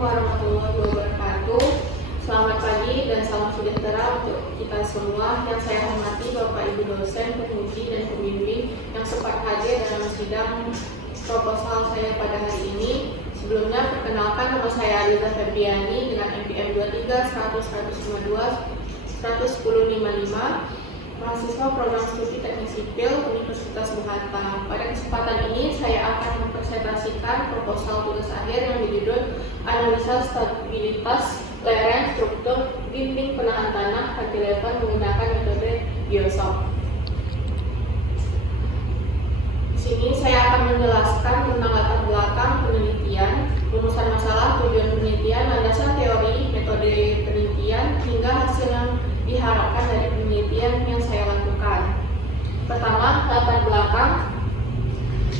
warahmatullahi wabarakatuh. Selamat pagi dan salam sejahtera untuk kita semua. Yang saya hormati Bapak Ibu dosen, penguji, dan pembimbing yang sempat hadir dalam sidang proposal saya pada hari ini. Sebelumnya, perkenalkan nama saya Aliza Febriani dengan NPM 23 100 152 11055, mahasiswa program studi teknik sipil Universitas Bung Hatta. Pada kesempatan ini saya akan mempresentasikan proposal tugas akhir yang berjudul Analisa Stabilitas Lereng Struktur Dinding Penahan Tanah Cantilever menggunakan metode biosop. Di sini saya akan menjelaskan tentang latar belakang penelitian, rumusan masalah, tujuan penelitian, landasan teori, metode penelitian, hingga hasil yang diharapkan dari penelitian yang saya lakukan. Pertama, latar belakang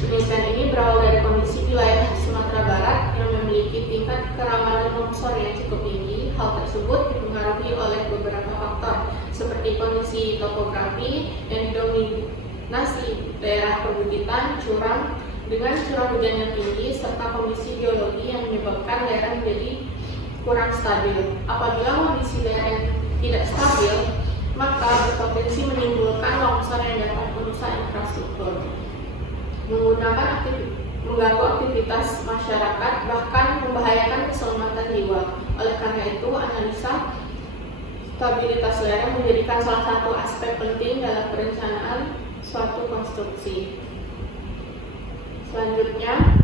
penelitian ini berawal dari kondisi wilayah Sumatera Barat yang memiliki tingkat kerawanan longsor yang cukup tinggi. Hal tersebut dipengaruhi oleh beberapa faktor seperti kondisi topografi yang didominasi daerah perbukitan, curam dengan curah hujan yang tinggi, serta kondisi geologi yang menyebabkan lereng menjadi kurang stabil. Apabila kondisi lereng tidak stabil, maka berpotensi menimbulkan longsor yang dapat merusak infrastruktur, mengganggu aktivitas masyarakat, bahkan membahayakan keselamatan jiwa. Oleh karena itu, analisa stabilitas lereng menjadikan salah satu aspek penting dalam perencanaan suatu konstruksi. Selanjutnya,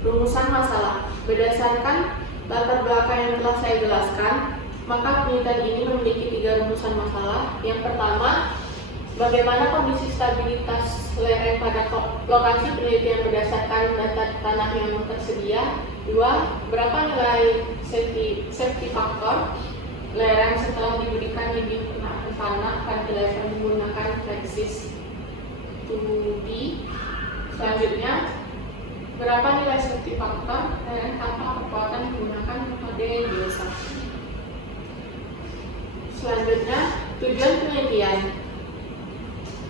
rumusan masalah. Berdasarkan latar belakang yang telah saya jelaskan, maka penelitian ini memiliki 3 rumusan masalah. Yang pertama, bagaimana kondisi stabilitas lereng pada lokasi penelitian berdasarkan data tanah yang tersedia. 2. Berapa nilai safety factor lereng setelah diberikan dinding penahan tanah cantilever menggunakan flexis 2D. Selanjutnya, berapa nilai safety factor lereng tanpa kekuatan menggunakan metode biosop. Selanjutnya, tujuan penelitian.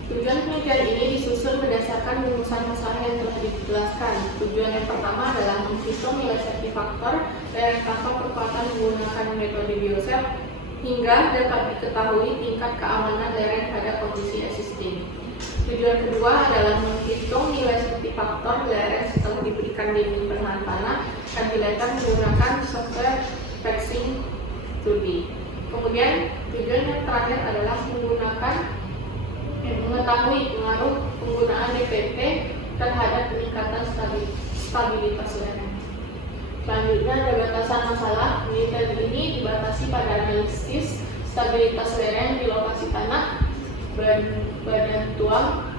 Tujuan penelitian ini disusun berdasarkan rumusan masalah yang telah dijelaskan. Tujuan yang pertama adalah menghitung nilai safety factor lereng tanpa kekuatan menggunakan metode biosop hingga dapat diketahui tingkat keamanan lereng pada kondisi existing. Tujuan kedua adalah menghitung nilai safety factor lereng setelah diberikan dinding penahan tanah cantilever menggunakan software flexing 2D. Kemudian tujuan yang terakhir adalah mengetahui pengaruh penggunaan DPP terhadap peningkatan stabilitas lereng. Selanjutnya ada batasan masalah. Penelitian ini dibatasi pada analisis stabilitas lereng di lokasi tanah Badan Tuang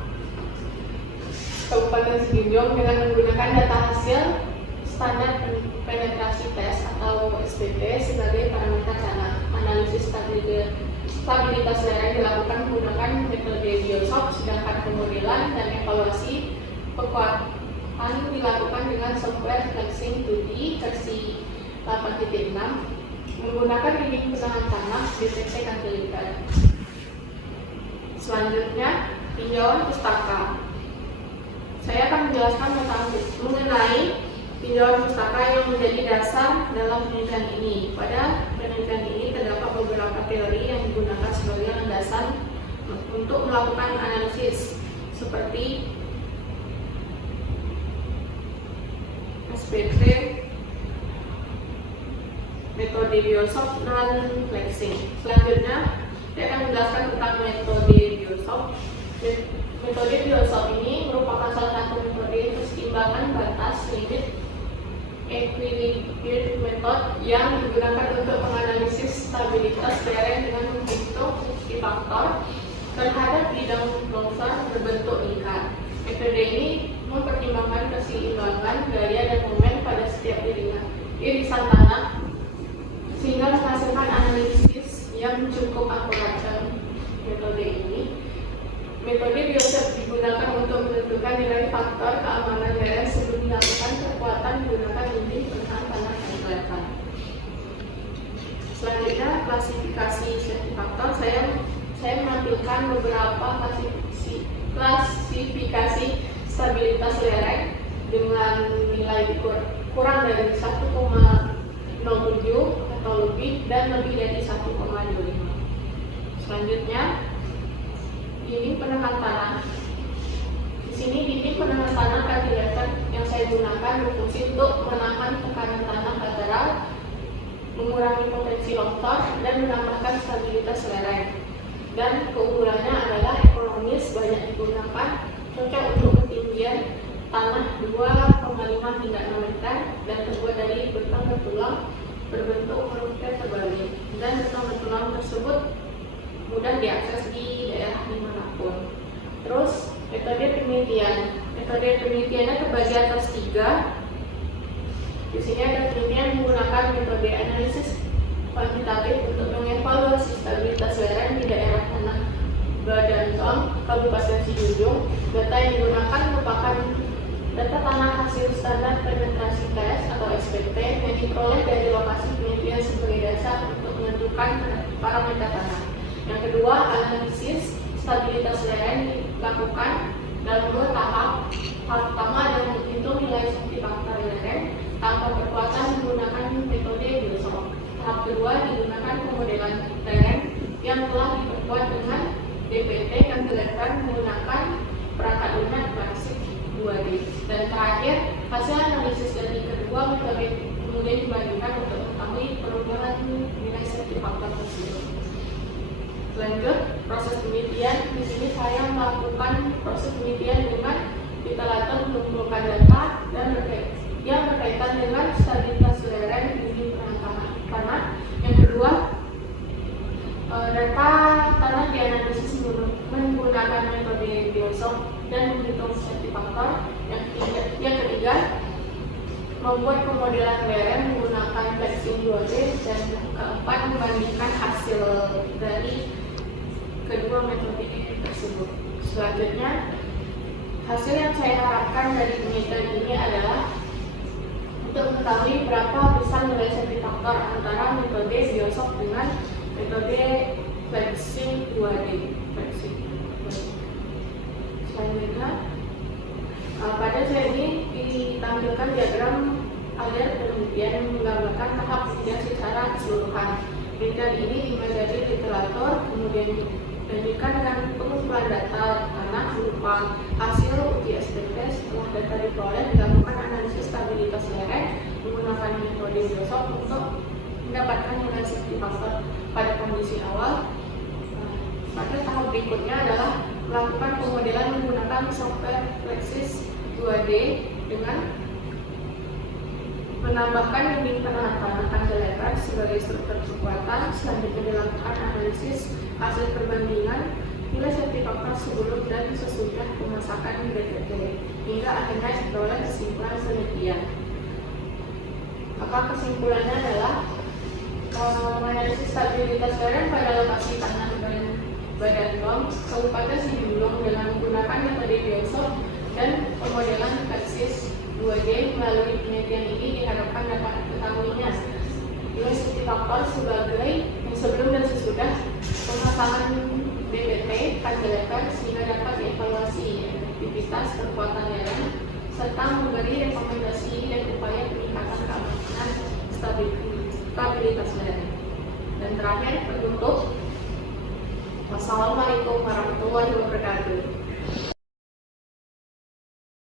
Kabupaten Sijunjung dengan menggunakan data hasil standar penetrasi tes atau SPT sebagai parameter tanah. Analisis stabilitas lereng dilakukan menggunakan metode biosop, sedangkan pemodelan dan evaluasi kekuatan dilakukan dengan software flexing 2D versi 8.6 menggunakan dinding penahan tanah DPP cantilever. Selanjutnya, tinjauan pustaka. Saya akan menjelaskan mengenai tinjauan pustaka yang menjadi dasar dalam penelitian ini. Pada penelitian ini terdapat beberapa teori yang digunakan sebagai landasan untuk melakukan analisis, seperti SPT, metode biosop, dan flexing. Selanjutnya, saya akan menjelaskan tentang metode biosop. Metode biosop ini merupakan salah satu metode keseimbangan batas limit equilibrium method yang digunakan untuk menganalisis stabilitas lereng dengan menghitung safety factor terhadap bidang longsor berbentuk lingkar. Metode ini mempertimbangkan keseimbangan gaya dan momen pada setiap irisan tanah sehingga menghasilkan analisis yang cukup akurat. Metode ini, metode biosop digunakan untuk menentukan nilai faktor keamanan lereng sebelum dilakukan kekuatan menggunakan dinding penahan tanah cantilever. Selanjutnya, klasifikasi safety factor. Saya menampilkan beberapa klasifikasi stabilitas lereng dengan nilai kurang dari 1,07 atau lebih dan lebih dari 1,25. Selanjutnya, dinding penahan tanah. Di sini dinding penahan tanah cantilever yang saya gunakan berfungsi untuk menahan tekanan tanah lateral, mengurangi potensi longsor, dan menambahkan stabilitas lereng. Dan keunggulannya adalah ekonomis, banyak digunakan, cocok untuk ketinggian tanah 2,5 hingga 6 meter, dan terbuat dari betong bertulang berbentuk huruf T terbalik. Dan betong bertulang tersebut mudah diakses di daerah dimanapun. Terus metode penelitian. Metode penelitiannya terbagi atas 3. Di sini ada penelitian menggunakan metode analisis kuantitatif untuk mengevaluasi stabilitas lereng di daerah tanah Badan POM Kabupaten Sijunjung. Data yang digunakan merupakan data tanah hasil standar penetrasi tes atau SPT yang diperoleh dari lokasi penelitian sebagai dasar untuk menentukan parameter tanah. Yang kedua, analisis stabilitas lereng dilakukan dalam 2 tahap. Tahap pertama adalah menghitung nilai safety factor lereng tanpa perkuatan menggunakan metode Biosok. Tahap kedua digunakan pemodelan lereng yang telah diperkuat dengan DPT cantilever menggunakan perangkat lunak klasik 2D. Dan terakhir, hasil analisis dari kedua metode kemudian dibandingkan untuk mengetahui perubahan nilai safety factor tersebut. Lanjut, proses penelitian. Di sini saya melakukan proses penelitian dengan iterator mengumpulkan data dan yang berkaitan dengan stabilitas lereng di tanah. Yang kedua, data tanah dianalisis menggunakan metode Biosok dan menghitung safety factor. Yang ketiga, membuat pemodelan lereng menggunakan flexing 2D. Dan keempat, membandingkan hasil dari kedua metode tersebut. Selanjutnya, hasil yang saya harapkan dari penelitian ini adalah untuk mengetahui berapa besar nilai safety factor antara metode Biosok dengan metode flexing 2D. Selanjutnya, pada slide ini ditampilkan diagram alur penelitian yang menggambarkan tahap penelitian secara keseluruhan. Penelitian ini dimulai dari literatur, kemudian dibandingkan dengan pengumpulan data tanah berupa hasil uji SPT. Setelah data diperoleh, dilakukan analisis stabilitas lereng menggunakan metode Biosok untuk mendapatkan nilai safety factor pada kondisi awal. Pada tahap berikutnya adalah melakukan pemodelan menggunakan software Flexis 2D dengan menambahkan dinding penahan tanah cantilever sebagai struktur kekuatan. Selanjutnya dilakukan analisis hasil perbandingan nilai safety factor sebelum dan sesudah pemasakan DPT hingga akhirnya diperoleh kesimpulan penelitian. Maka kesimpulannya adalah menganalisis stabilitas lereng pada lokasi tanah Badan POM Kabupaten Sijunjung dengan menggunakan metode Biosok dan pemodelan Flexis 2D. Melalui penelitian ini diharapkan dapat diketahuinya nilai safety factor sebagai sebelum dan sesudah pemasangan DPT cantilever sehingga dapat dievaluasi efektivitas kekuatan lereng serta memberi rekomendasi dan upaya peningkatan keamanan stabilitas lereng. Dan terakhir, penutup, wassalamualaikum warahmatullahi wabarakatuh.